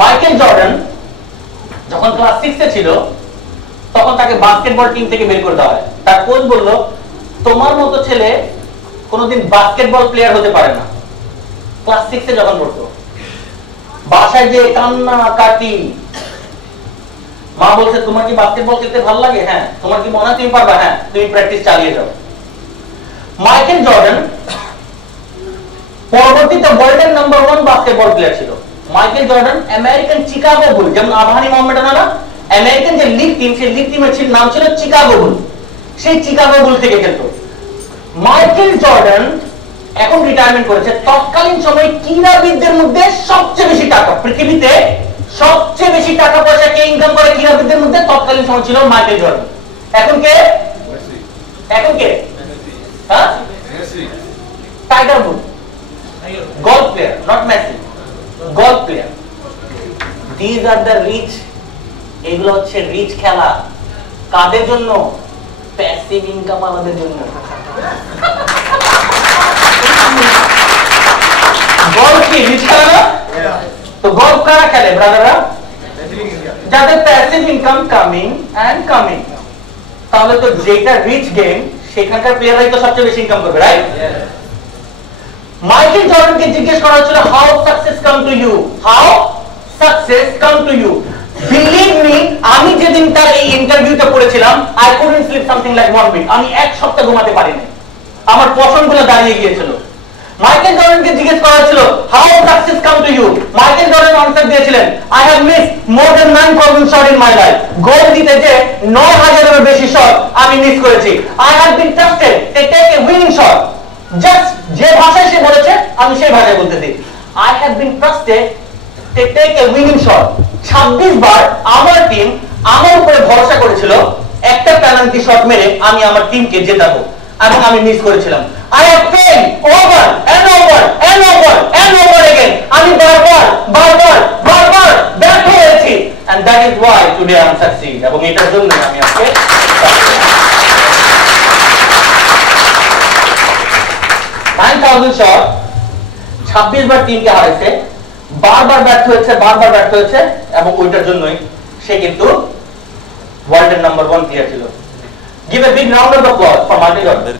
Michael Jordan যখন class 6 এ ছিল তখন তাকে বাস্কেটবল টিম থেকে বের করে দেওয়া হয়। তার কোচ বলল, তোমার মতো ছেলে কোনোদিন বাস্কেটবল প্লেয়ার হতে পারে না। ক্লাস 6 এ যখন পড়তো, বাসায় যে কান্না কাটি, মা বলছে তোমার কি বাস্কেটবল খেলতে ভালো লাগে? হ্যাঁ। তোমার কি মনে হয় তুমি পারবা? হ্যাঁ। তুমি প্র্যাকটিস চালিয়ে যাও। মাইকেল জর্ডান পরবর্তীতে ওয়ার্ল্ডের নাম্বার 1 বাস্কেটবল প্লেয়ার ছিল। মাইকেল জর্ডান আমেরিকান চিকাগো বুল, যেমন আবাহনী মোহামেডানরা আমেরিকান যে লিগ টিম, সেই লিগ টিমের নাম ছিল চিকাগো বুল। সেই চিকাগো বুল থেকে খেলতো। মাইকেল জর্ডান এখন রিটায়ারমেন্ট করেছে। তৎকালীন সময়ে ক্রীড়াবিদদের মধ্যে সবচেয়ে বেশি টাকা পৃথিবীতে, সবচেয়ে বেশি টাকা পয়সা কে ইনকাম করে ক্রীড়াবিদদের মধ্যে তৎকালীন সময় ছিল মাইকেল জর্ডান। এখন কে? এখন কে? হ্যাঁ, Tiger Wood, golf player, not Messi, golf player. These are the rich. এগুলো হচ্ছে রিচ খেলা। কাদের জন্য? প্যাসিভ ইনকাম আমাদের জন্য। গলফ কি রিচ খেলা না? তো গলফ কারা খেলে ব্রাদাররা? যাদের passive income coming and coming. তাহলে তো যেটা রিচ গেম সেখানকার প্লেয়াররাই তো সবচেয়ে বেশি ইনকাম করবে, রাইট? মাইকেল জর্ডানকে জিজ্ঞেস করা হয়েছিল, how success come to you, how success come to you. Believe me, আমি যেদিন তার এই ইন্টারভিউটা পড়েছিলাম, I couldn't sleep something like 1 week. আমি এক সপ্তাহ ঘুমাতে পারিনি, আমার পছন্দগুলো দাঁড়িয়ে গিয়েছিল। মাইকেল জর্ডানকে জিজ্ঞেস করা হয়েছিল, how success come to you. Michael Jordan answer দিয়েছিলেন, I have miss more than 9000 shot in my life. Goal দিতে যে 9000 এরও বেশি শট আমি মিস করেছি। I have been trusted to take a winning shot. Just যে ভাষায় সে বলেছে আমি সেই ভাষায় বলতেছি, I have been trusted to take a winning shot. 26 বার আমার টিম আমার উপরে ভরসা করেছিল একটা পেনাল্টি শট মেরে আমি আমার টিমকে জেতাবো, এবং আমি মিস করেছিলাম। I have failed over and over and over and over again. আমি বারবার ব্যর্থ হয়েছি, and that is why today I am succeed. এবং এটার জন্য আমি আজকে 9000 শট, 26 বার টিমকে হারাইছে, বারবার ব্যর্থ হয়েছে, এবং ওইটার জন্যই সে কিন্তু ওয়ার্ল্ডের নাম্বার 1 প্লেয়ার ছিল। Give a big round of applause for Michael Jordan.